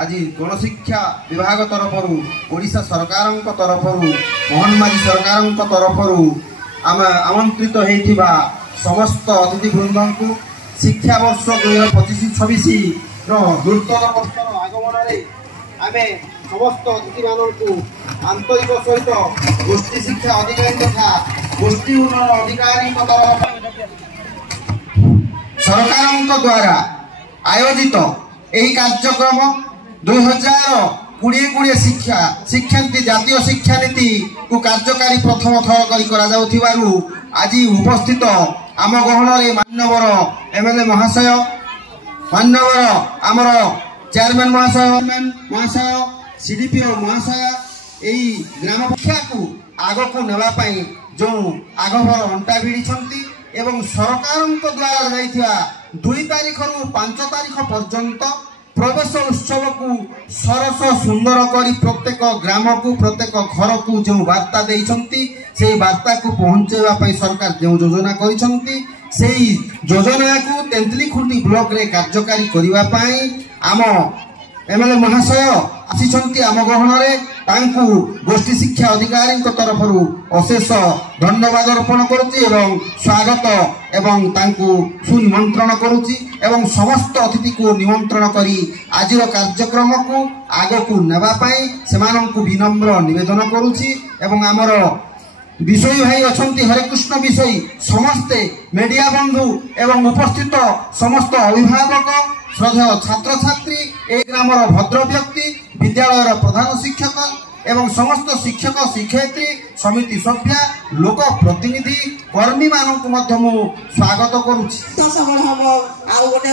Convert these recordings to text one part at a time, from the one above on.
आज गणशिक्षा विभाग तरफ ओडिशा सरकार तरफ मोहन माझी सरकार तरफ आम आमंत्रित होता समस्त अतिथिवृंद को शिक्षा वर्ष 2025-26 नूतन वर्षर आगमन आम समस्त अतिथि मानक आंतरिक सहित गोष्ठी शिक्षा अधिकारी तथा गोष्ठी उन्नयन अधिकारी सरकार द्वारा आयोजित यही कार्यक्रम 2020 शिक्षानीति जातीय शिक्षानीति को कार्यकारी प्रथम थर आज उपस्थित आम गहन मान्यवर एमएलए महाशय मान्यवर आमर चेयरमैन महाशय सीडीपीओ महाशय यही ग्राम शिक्षा को आग को नापी जो आगभर अंटा भिड़ी एवं सरकार द्वारा जाइथिया 2 तारीख रु 5 तारीख पर्यंत प्रवेश उत्सव को सरस सुंदर करी प्रत्येक ग्राम को प्रत्येक घर को जो वार्ता देइछंती से वार्ता को पहुंचेवा सरकार जो योजना करिछंती से योजना को तेंतुलीखुंटी ब्लॉक रे कार्यकारी करिवा पाई आम एमएलए महाशय आसीछंती आम गहन तांकु गोष्ठी शिक्षा अधिकारी तरफ अशेष धन्यवाद अर्पण करुच्ची एवं स्वागत एवं तांकु सुनिमंत्रण करुच्ची एवं समस्त अतिथि को निमंत्रण करी आज कार्यक्रम को आग को नेबा पाई सेमानंकु विनम्र निवेदन करुच्ची एवं आमर विषय भाई अच्छी हरेकृष्ण विषय समस्ते मीडिया बंधु एवं उपस्थित समस्त अभिभावक श्रद्धा छात्र छात्री ए ग्रामर भद्र व्यक्ति विद्यालय प्रधान शिक्षक एवं समस्त शिक्षक शिक्षयित्री समिति सभ्य लोक प्रतिनिधि कर्मी मानक स्वागत करुच्ची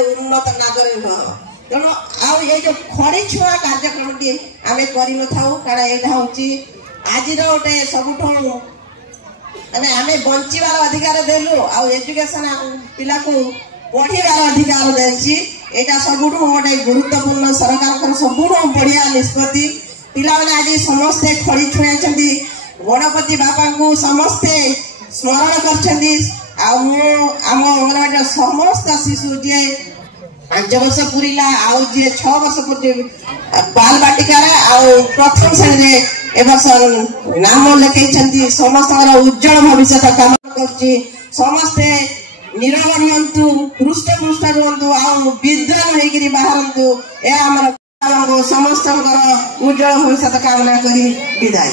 उन्नत नागरिक तेणु जो खड़ी छुआ कार्यक्रम टी आम कर आज गोटे सबुठ माने आम बंचार अधिकार देलु एजुकेशन पिला को पढ़ार अधिकार देछि एटा सबुठ गोटे गुरुत्वपूर्ण सरकार सबुठ बढ़िया निष्पत्ति पिला माने आज समस्ते खड़ी छुआइछंती गणपति बापा को समस्ते स्मरण करछंती आम अंगनवाड़ी समस्त शिशु जे 5 वर्ष पूरीला आउ जे 6 वर्ष पूरी बाल बाटिका प्रथम श्रेणी एवं नाम लिखई समस्त उज्जवल भविष्य कामना कर समस्ते निरव रुहतु पृष्ठ रुहतु विद्वान होकर बाहरतु समस्त उज्जवल भविष्य कामना करी विदाय।